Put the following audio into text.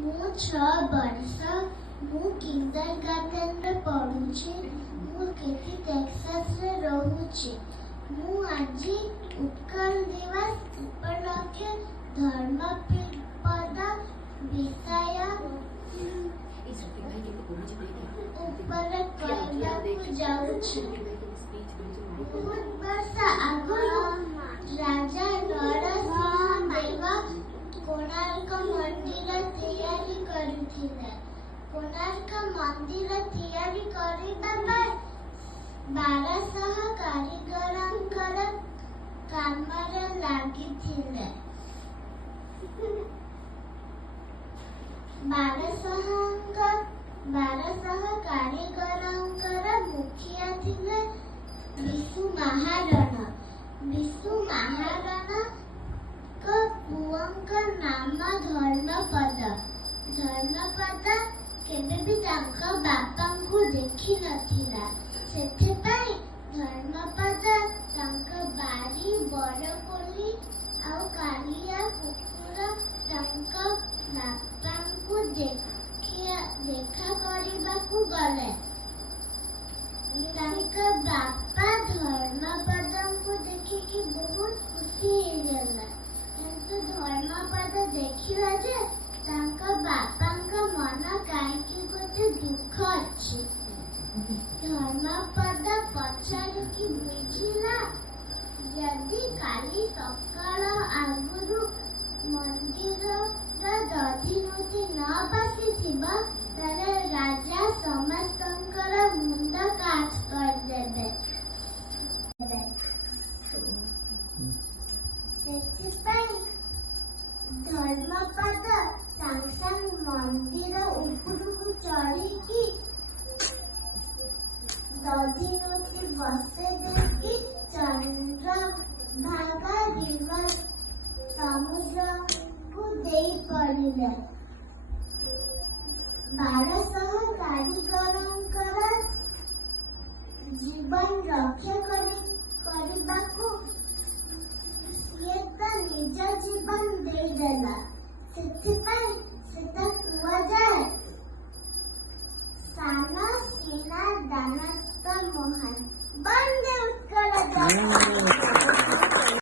ମୁଁ 6 ବର୍ଷ ମୁଁ କିଣ୍ଡରଗାର୍ଟେନରେ ପଢୁଛି। ମୁଁ କେଟି ଟେକ୍ସାସରେ ରହୁଛି। ମୁଁ ଆଜି ଉତ୍କଳ ଦିବସ ଉପଲକ୍ଷେ ଧର୍ମପଦ ବିଷୟ ଉପରେ କହିବାକୁ ଯାଉଛି। ବହୁତ ବର୍ଷ ଆଗରୁ ରାଜା ନରସିଂହ କୋଣାର୍କ ମନ୍ଦିର ତିଆରି କରିଥିଲେ। କୋଣାର୍କ ମନ୍ଦିର ତିଆରି କରିବା ପାଇଁ 1200 କାରିଗରଙ୍କର କାମରେ ଲାଗିଥିଲେ। 1200 କାରିଗରଙ୍କର ମୁଖିଆ ଥିଲେ ବିଶୁ ମହାରଣା। ବିଶୁ ମହାରଣାଙ୍କ ପୁଅଙ୍କ ନାମ ଧର୍ମପଦ। ଧର୍ମପଦ କେବେ ବି ତାଙ୍କ ବାପାଙ୍କୁ ଦେଖି ନଥିଲା। ସେଥିପାଇଁ ଧର୍ମପଦ ତାଙ୍କ ବାରି ବରକୋଳି ଆଉ କାଳିଆ କୁକୁର ତାଙ୍କ ବାପାଙ୍କୁ ଦେଖା କରିବାକୁ ଗଲେ। ତାଙ୍କ ବାପା ଧର୍ମପଦଙ୍କୁ ଦେଖିକି ବହୁତ ଖୁସି ହେଇଗଲା। କିନ୍ତୁ ଧର୍ମପଦ ଦେଖିଲା ଯେ ତାଙ୍କ ବାପାଙ୍କ ମନ କାହିଁକି ଗୋଟେ ଦୁଃଖ ଅଛି। ଧର୍ମପଦ ପଚାରିକି ବୁଝିଲା, ଯଦି କାଲି ସକାଳ ଆଗରୁ ମନ୍ଦିରର ଦଧିନଉତି ନ ବସିଥିବ ତାହେଲେ ରାଜା ସମସ୍ତଙ୍କର ମୁଣ୍ଡ କାଟ କରିଦେବେ। ସେଥିପାଇଁ ଧର୍ମପଦ ସାଙ୍ଗେ ସାଙ୍ଗେ ମନ୍ଦିର ଉପରକୁ ଚଢିକି ଦଧିନଉତି ବସେଇ ଦେଇକି ଚନ୍ଦ୍ରଭାଗା ରିଭର ସମୁଦ୍ରକୁ ଦେଇ ପଡ଼ିଲେ। 1200 କାରିଗରଙ୍କର ଜୀବନ ରକ୍ଷା କରିବାକୁ ସିଏ ତା ନିଜ ଜୀବନ ଦେଇଦେଲା।